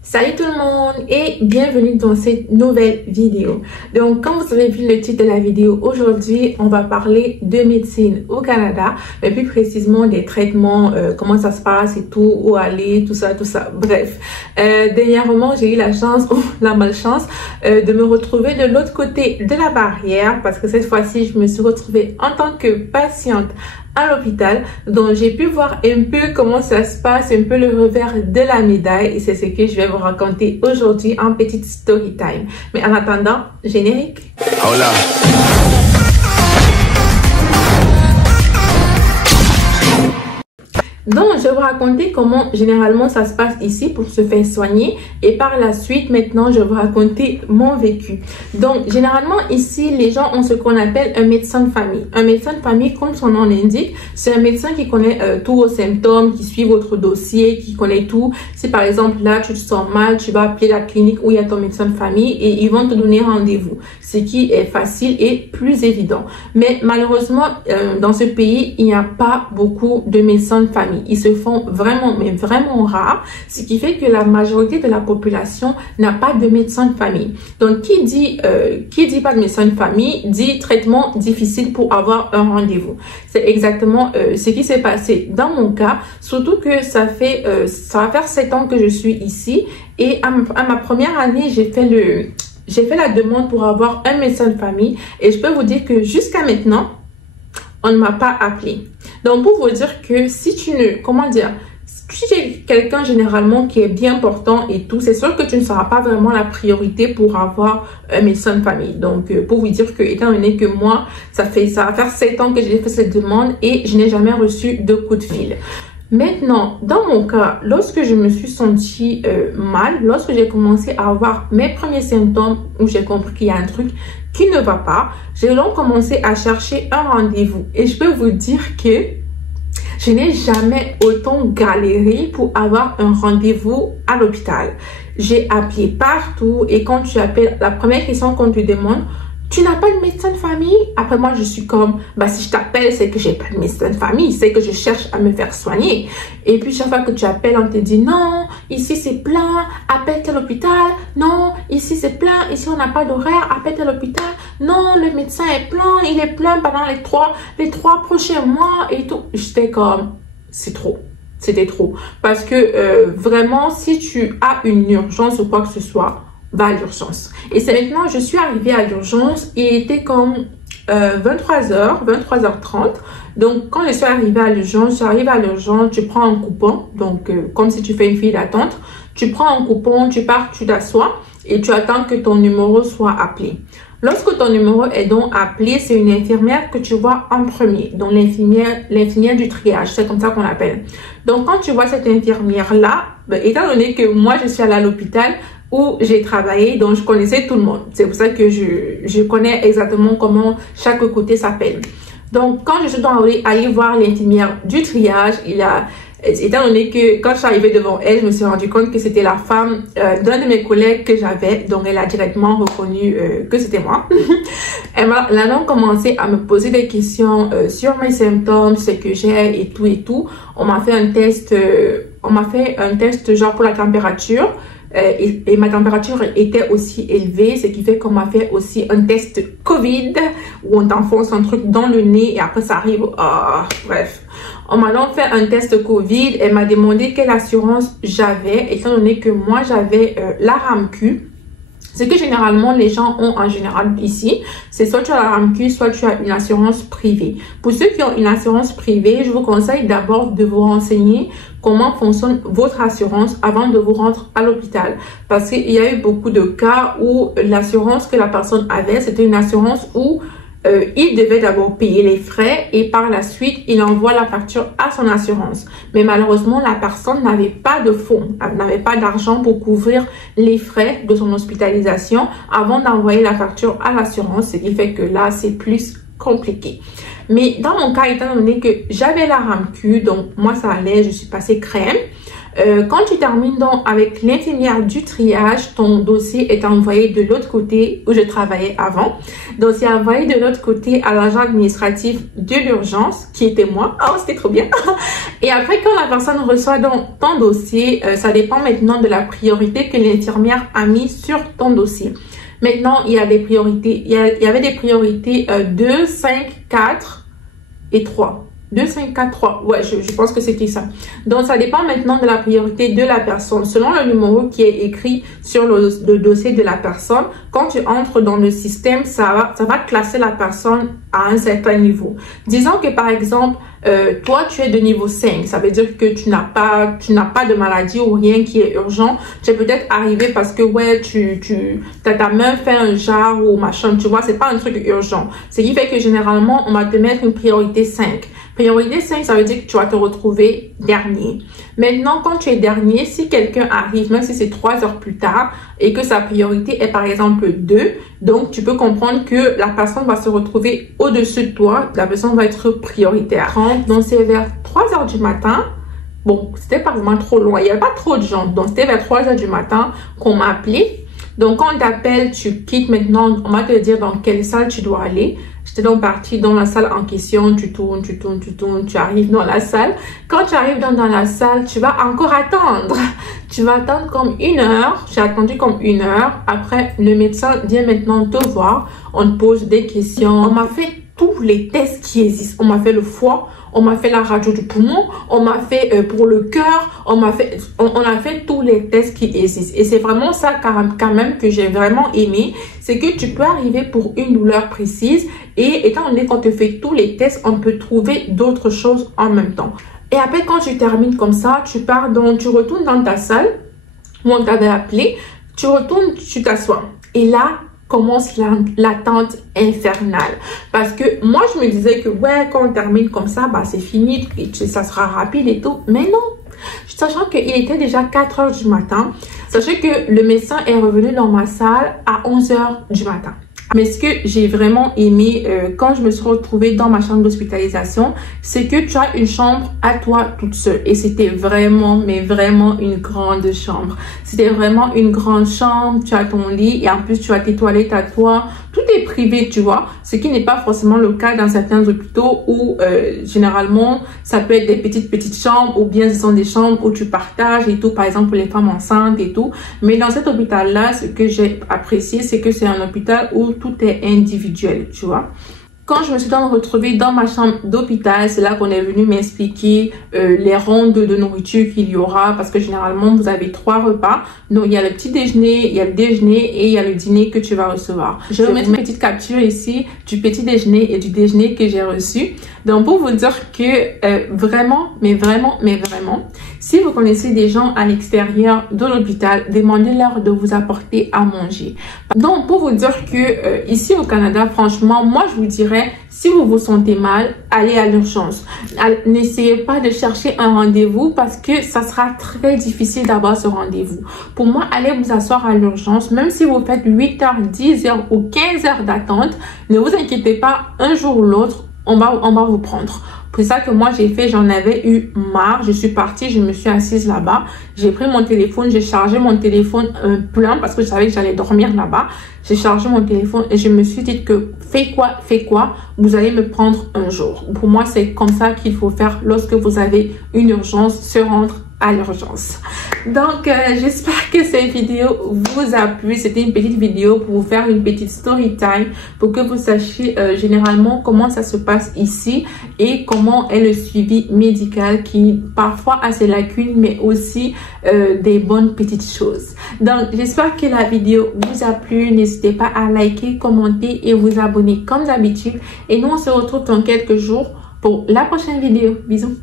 Salut tout le monde et bienvenue dans cette nouvelle vidéo. Donc comme vous avez vu le titre de la vidéo, aujourd'hui on va parler de médecine au Canada, mais plus précisément des traitements, comment ça se passe et tout, où aller, tout ça. Bref, dernièrement j'ai eu la chance ou la malchance de me retrouver de l'autre côté de la barrière parce que cette fois-ci je me suis retrouvée en tant que patiente à l'hôpital, donc j'ai pu voir un peu comment ça se passe, un peu le revers de la médaille, et c'est ce que je vais vous raconter aujourd'hui en petite story time. Mais en attendant, générique. Hola. Donc, je vais vous raconter comment généralement ça se passe ici pour se faire soigner, et par la suite, maintenant, je vais vous raconter mon vécu. Donc, généralement ici, les gens ont ce qu'on appelle un médecin de famille. Un médecin de famille, comme son nom l'indique, c'est un médecin qui connaît tous vos symptômes, qui suit votre dossier, qui connaît tout. Si par exemple, là, tu te sens mal, tu vas appeler la clinique où il y a ton médecin de famille et ils vont te donner rendez-vous, ce qui est facile et plus évident. Mais malheureusement, dans ce pays, il n'y a pas beaucoup de médecins de famille. Ils se font vraiment, mais vraiment rares, ce qui fait que la majorité de la population n'a pas de médecin de famille. Donc, qui dit pas de médecin de famille, dit traitement difficile pour avoir un rendez-vous. C'est exactement ce qui s'est passé dans mon cas, surtout que ça va faire 7 ans que je suis ici, et à ma première année, j'ai fait la demande pour avoir un médecin de famille, et je peux vous dire que jusqu'à maintenant, on ne m'a pas appelé. Donc, pour vous dire que si tu es quelqu'un généralement qui est bien portant et tout, c'est sûr que tu ne seras pas vraiment la priorité pour avoir un médecin de famille. Donc, pour vous dire que, étant donné que moi, ça va faire 7 ans que j'ai fait cette demande et je n'ai jamais reçu de coup de fil. Maintenant, dans mon cas, lorsque je me suis sentie mal, lorsque j'ai commencé à avoir mes premiers symptômes où j'ai compris qu'il y a un truc qui ne va pas, j'ai donc commencé à chercher un rendez-vous. Et je peux vous dire que je n'ai jamais autant galéré pour avoir un rendez-vous à l'hôpital. J'ai appelé partout et quand tu appelles, la première question qu'on te demande, tu n'as pas de médecin de famille? Après moi, je suis comme, si je t'appelle, c'est que j'ai pas de médecin de famille, c'est que je cherche à me faire soigner. Et puis, chaque fois que tu appelles, on te dit, non, ici c'est plein, appelle tel hôpital. Non, ici c'est plein, ici on n'a pas d'horaire, appelle tel hôpital. Non, le médecin est plein, il est plein pendant les trois prochains mois et tout. J'étais comme, c'est trop. C'était trop. Parce que vraiment, si tu as une urgence ou quoi que ce soit, va à l'urgence. Et c'est maintenant, je suis arrivée à l'urgence, il était comme 23h, 23h30. Donc, quand je suis arrivée à l'urgence, j'arrive à l'urgence, tu prends un coupon. Donc, comme si tu fais une file d'attente, tu prends un coupon, tu pars, tu t'assois et tu attends que ton numéro soit appelé. Lorsque ton numéro est donc appelé, c'est une infirmière que tu vois en premier. Donc, l'infirmière du triage, c'est comme ça qu'on l'appelle. Donc, quand tu vois cette infirmière-là, étant donné que moi, je suis allée à l'hôpital où j'ai travaillé, donc je connaissais tout le monde. C'est pour ça que je connais exactement comment chaque côté s'appelle. Donc, quand je suis allée voir l'infirmière du triage, étant donné que quand je suis arrivée devant elle, je me suis rendu compte que c'était la femme d'un de mes collègues que j'avais, donc elle a directement reconnu que c'était moi. Elle a donc commencé à me poser des questions sur mes symptômes, ce que j'ai et tout. On m'a fait un test, genre pour la température. Et ma température était aussi élevée, ce qui fait qu'on m'a fait aussi un test Covid où on t'enfonce un truc dans le nez et après ça arrive. Bref, on m'a donc fait un test Covid. Elle m'a demandé quelle assurance j'avais, étant donné que moi j'avais la RAMQ. Ce que généralement les gens ont en général ici, c'est soit tu as la RAMQ, soit tu as une assurance privée. Pour ceux qui ont une assurance privée, je vous conseille d'abord de vous renseigner comment fonctionne votre assurance avant de vous rendre à l'hôpital. Parce qu'il y a eu beaucoup de cas où l'assurance que la personne avait, c'était une assurance où il devait d'abord payer les frais et par la suite, il envoie la facture à son assurance. Mais malheureusement, la personne n'avait pas de fonds, n'avait pas d'argent pour couvrir les frais de son hospitalisation avant d'envoyer la facture à l'assurance, ce qui fait que là, c'est plus compliqué. Mais dans mon cas, étant donné que j'avais la RAMQ, donc moi, ça allait, je suis passée crème. Quand tu termines donc avec l'infirmière du triage, ton dossier est envoyé de l'autre côté où je travaillais avant. Donc, c'est envoyé de l'autre côté à l'agent administratif de l'urgence, qui était moi. Oh, c'était trop bien. Et après, quand la personne reçoit donc ton dossier, ça dépend maintenant de la priorité que l'infirmière a mis sur ton dossier. Maintenant, il y a des priorités. Il y avait des priorités 2, 5, 4 et 3. 2, 5, 4, 3. Ouais, je pense que c'était ça. Donc, ça dépend maintenant de la priorité de la personne. Selon le numéro qui est écrit sur le dossier de la personne, quand tu entres dans le système, ça va classer la personne à un certain niveau. Disons que, par exemple, toi, tu es de niveau 5. Ça veut dire que tu n'as pas de maladie ou rien qui est urgent. Tu es peut-être arrivé parce que, ouais, t'as ta main fait un jar ou machin. Tu vois, c'est pas un truc urgent. Ce qui fait que, généralement, on va te mettre une priorité 5. Priorité 5, ça veut dire que tu vas te retrouver dernier. Maintenant, quand tu es dernier, si quelqu'un arrive, même si c'est 3 heures plus tard, et que sa priorité est par exemple 2, donc tu peux comprendre que la personne va se retrouver au-dessus de toi, la personne va être prioritaire. Donc c'est vers 3 heures du matin, bon, c'était pas vraiment trop loin, il n'y avait pas trop de gens, donc c'était vers 3 heures du matin qu'on m'a appelé. Donc, quand on t'appelle, tu quittes maintenant, on va te dire dans quelle salle tu dois aller. J'étais donc partie dans la salle en question, tu tournes, tu arrives dans la salle. Quand tu arrives dans la salle, tu vas encore attendre. Tu vas attendre comme 1 heure. J'ai attendu comme 1 heure. Après, le médecin vient maintenant te voir. On te pose des questions. On m'a fait tous les tests qui existent. On m'a fait le foie, on m'a fait la radio du poumon, on m'a fait pour le cœur, on a fait tous les tests qui existent. Et c'est vraiment ça quand même que j'ai vraiment aimé, c'est que tu peux arriver pour une douleur précise et étant donné qu'on te fait tous les tests, on peut trouver d'autres choses en même temps. Et après, quand tu termines comme ça, tu retournes dans ta salle où on t'avait appelé, tu retournes, tu t'assois. Et là, commence l'attente infernale. Parce que moi, je me disais que ouais, quand on termine comme ça, bah c'est fini, ça sera rapide et tout. Mais non. Sachant qu'il était déjà 4 heures du matin. Sachez que le médecin est revenu dans ma salle à 11 heures du matin. Mais ce que j'ai vraiment aimé quand je me suis retrouvée dans ma chambre d'hospitalisation, c'est que tu as une chambre à toi toute seule. Et c'était vraiment, mais vraiment une grande chambre. C'était vraiment une grande chambre, tu as ton lit et en plus tu as tes toilettes à toi. Tout est privé, tu vois. Ce qui n'est pas forcément le cas dans certains hôpitaux où généralement ça peut être des petites chambres ou bien ce sont des chambres où tu partages et tout, par exemple pour les femmes enceintes et tout. Mais dans cet hôpital-là, ce que j'ai apprécié, c'est que c'est un hôpital où tout est individuel, tu vois. Quand je me suis donc retrouvée dans ma chambre d'hôpital, c'est là qu'on est venu m'expliquer les rondes de nourriture qu'il y aura parce que généralement vous avez 3 repas. Donc il y a le petit déjeuner, il y a le déjeuner et il y a le dîner que tu vas recevoir. Je vais mettre une petite capture ici du petit déjeuner et du déjeuner que j'ai reçu. Donc pour vous dire que vraiment, si vous connaissez des gens à l'extérieur de l'hôpital, demandez-leur de vous apporter à manger. Donc pour vous dire que ici au Canada, franchement, moi je vous dirais, si vous vous sentez mal, allez à l'urgence. N'essayez pas de chercher un rendez-vous parce que ça sera très difficile d'avoir ce rendez-vous. Pour moi, allez vous asseoir à l'urgence, même si vous faites 8 heures, 10 heures ou 15 heures d'attente, ne vous inquiétez pas, un jour ou l'autre, on va vous prendre. C'est ça que moi j'ai fait, j'en avais eu marre, je suis partie, je me suis assise là-bas, j'ai pris mon téléphone, j'ai chargé mon téléphone plein parce que je savais que j'allais dormir là-bas. J'ai chargé mon téléphone et je me suis dit que fais quoi, vous allez me prendre un jour. Pour moi, c'est comme ça qu'il faut faire lorsque vous avez une urgence, se rendre à l'urgence. Donc, j'espère que cette vidéo vous a plu. C'était une petite vidéo pour vous faire une petite story time pour que vous sachiez généralement comment ça se passe ici et comment est le suivi médical qui parfois a ses lacunes mais aussi des bonnes petites choses. Donc, j'espère que la vidéo vous a plu. N'hésitez pas à liker, commenter et vous abonner comme d'habitude. Et nous, on se retrouve dans quelques jours pour la prochaine vidéo. Bisous.